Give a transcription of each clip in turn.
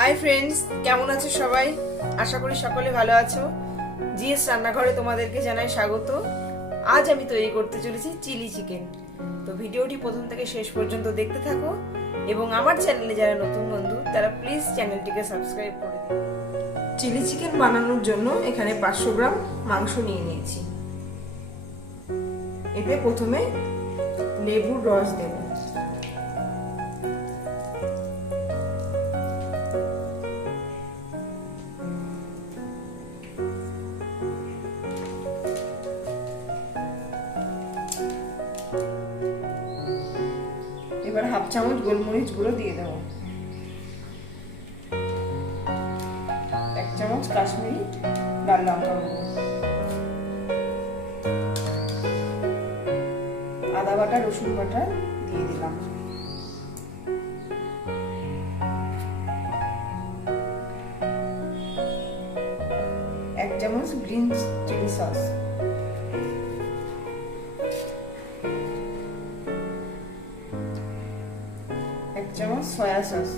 Hi friends, কেমন আছো সবাই? আশা করি সকলে ভালো আছো। জিএস রান্নাঘরে তোমাদেরকে জানাই স্বাগত। আজ আমি তৈরি করতে চলেছি চিলি চিকেন। তো ভিডিওটি প্রথম থেকে শেষ পর্যন্ত দেখতে থাকো এবং আমার চ্যানেলে যারা নতুন বন্ধু তারা প্লিজ চ্যানেলটিকে সাবস্ক্রাইব করে দিও। চিলি চিকেন বানানোর জন্য এখানে 500 গ্রাম মাংস নিয়ে নিয়েছি। এতে প্রথমে লেবুর রস দেব। এবার হাফ চামচ গোলমরিচ গুঁড়ো দিয়ে দেবো, 1 চামচ কাশ্মীরি লাল লঙ্কা গুঁড়ো, আদা বাটা রসুন বাটা দিয়ে দিলাম, এক চামচ গ্রিন চিলি সস, 1 চামচ সয়া সস,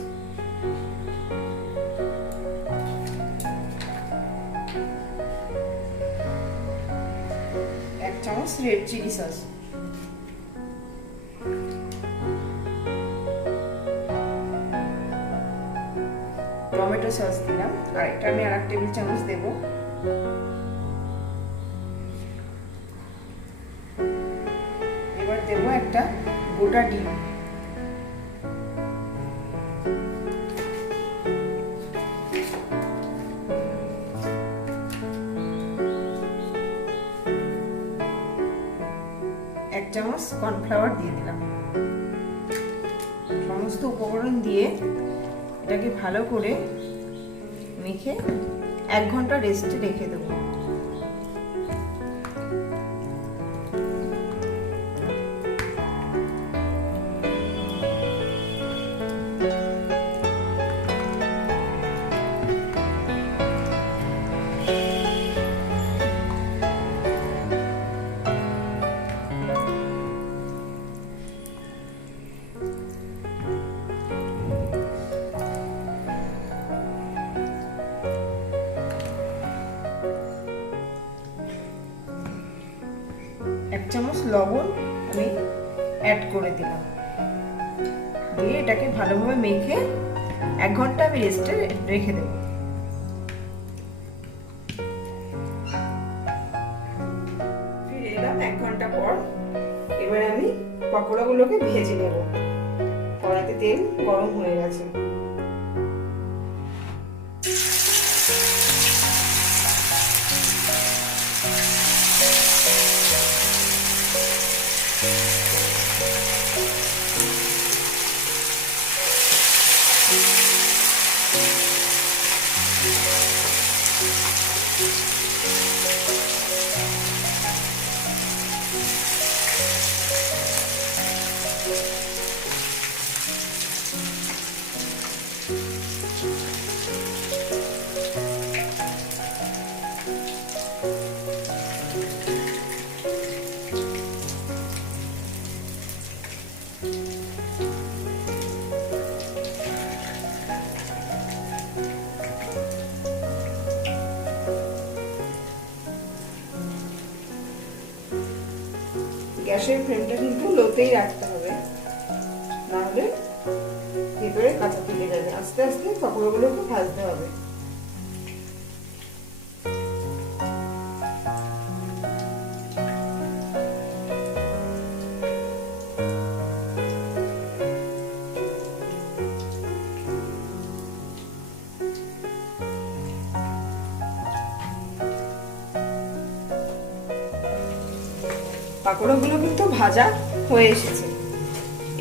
1 চামচ red chilli sauce, tomato sauce দিলাম, আর এটা আমি 1 টেবিল চামচ দেব। এবার দেব একটা গোটা ডিম, এক চামচ কর্নফ্লাওয়ার দিয়ে দিলাম। সমস্ত উপকরণ দিয়ে এটাকে ভালো করে মেখে 1 ঘন্টা রেস্টে রেখে দেবো। এক চামচ লবণ আমি অ্যাড করে দিলাম, দিয়ে এটাকে ভালোভাবে মেখে 1 ঘন্টা আমি রেস্টে রেখে দেব। ফিরে এলাম 1 ঘন্টা পর। এবার আমি পকোড়াগুলোকে ভেজে নেব। কড়াইতে তেল গরম হয়ে গেছে। গ্যাসের ফ্লেমটা কিন্তু লোতেই রাখতে হবে, না হলে ভেতরে কাঁচা থেকে যাবে। আস্তে আস্তে পকোড়াগুলোকে ভাজতে হবে। পাকোড়াগুলো কিন্তু ভাজা হয়ে এসেছে।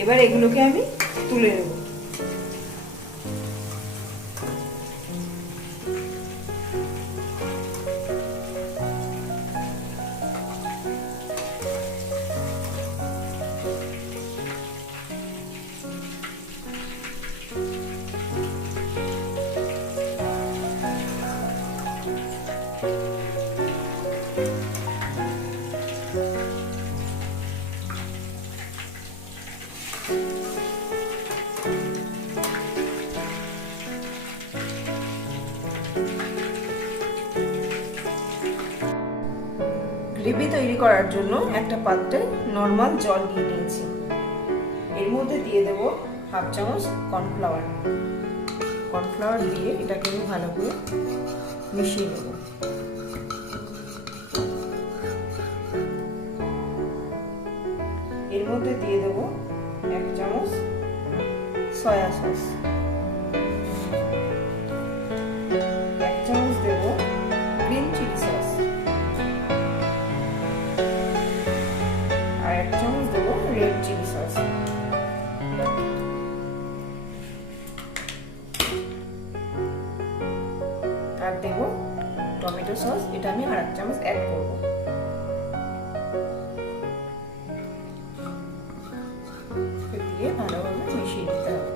এবার এগুলোকে আমি তুলে নেব। গ্রেভি তৈরি করার জন্য একটা পাত্রে নর্মাল জল নিয়ে নিয়েছি। এর মধ্যে দিয়ে দেব হাফ চামচ কর্নফ্লাওয়ার। কর্নফ্লাওয়ার দিয়ে এটাকে আমি ভালো করে মিশিয়ে নেব। এর মধ্যে দিয়ে দেব 1 চামচ সয়া সস, 1 চামচ দেব গ্রিন চিলি সস, আর 1 চামচ দেব রেড চিলি সস। আর দেব টমেটো সস, এটা আমি আর 1 চামচ অ্যাড করব। দিয়ে ভালোভাবে মিশিয়ে দিতে হবে।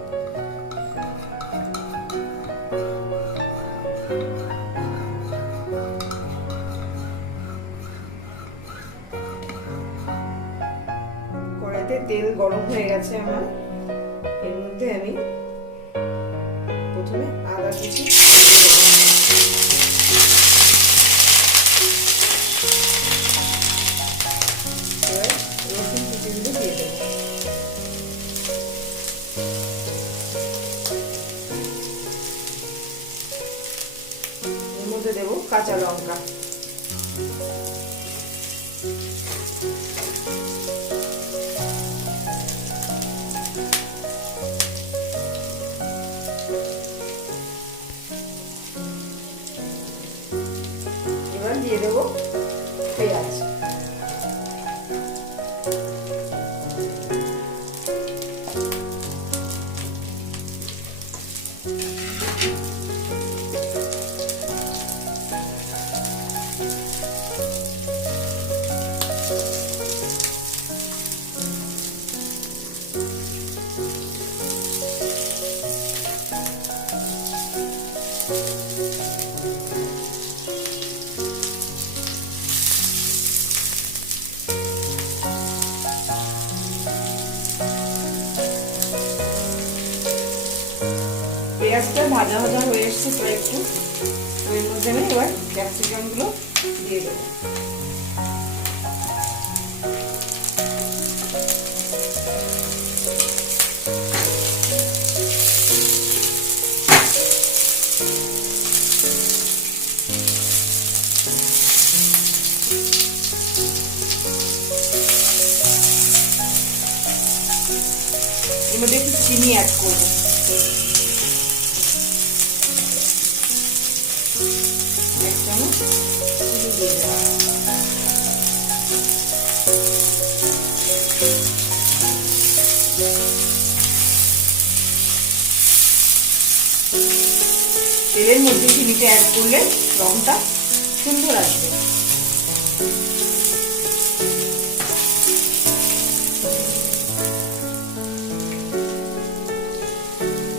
কড়াইতে তেল গরম হয়ে গেছে আমার। এর মধ্যে আমি প্রথমে আদা কুচি, এবার রসুন কুচিগুলো দিয়ে দেবো। এর মধ্যে দেবো কাঁচা লঙ্কা, এবার দিয়ে দেবো পেঁয়াজ। পেঁয়াজটা ভাজা ভাজা হয়ে এসছে প্রায় একটু। এর মধ্যে আমি এবার ক্যাপসিকামগুলো দিয়ে দেবো। এর মধ্যে একটু চিনি অ্যাড করবো। তেলের মধ্যে চিনিটা অ্যাড করলে রংটা সুন্দর আসবে।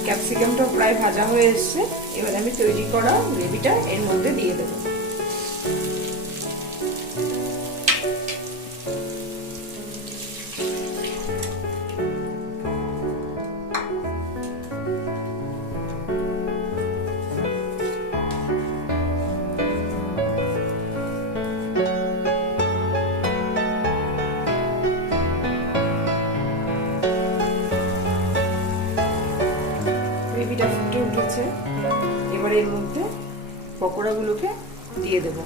ক্যাপসিকামটা প্রায় ভাজা হয়ে এসছে। এবার আমি তৈরি করা গ্রেভিটা এর মধ্যে দিয়ে দেবো। গ্রেভিটা ফুটে উঠেছে। এবার এর মধ্যে পকোড়াগুলোকে দিয়ে দেব।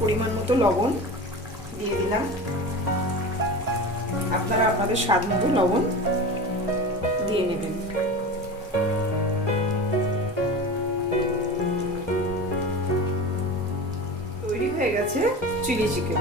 পরিমাণ মতো লবণ দিয়ে দিলাম। আপনারা আপনাদের স্বাদ মতো লবণ দিয়ে নেবেন। তৈরি হয়ে গেছে চিলি চিকেন।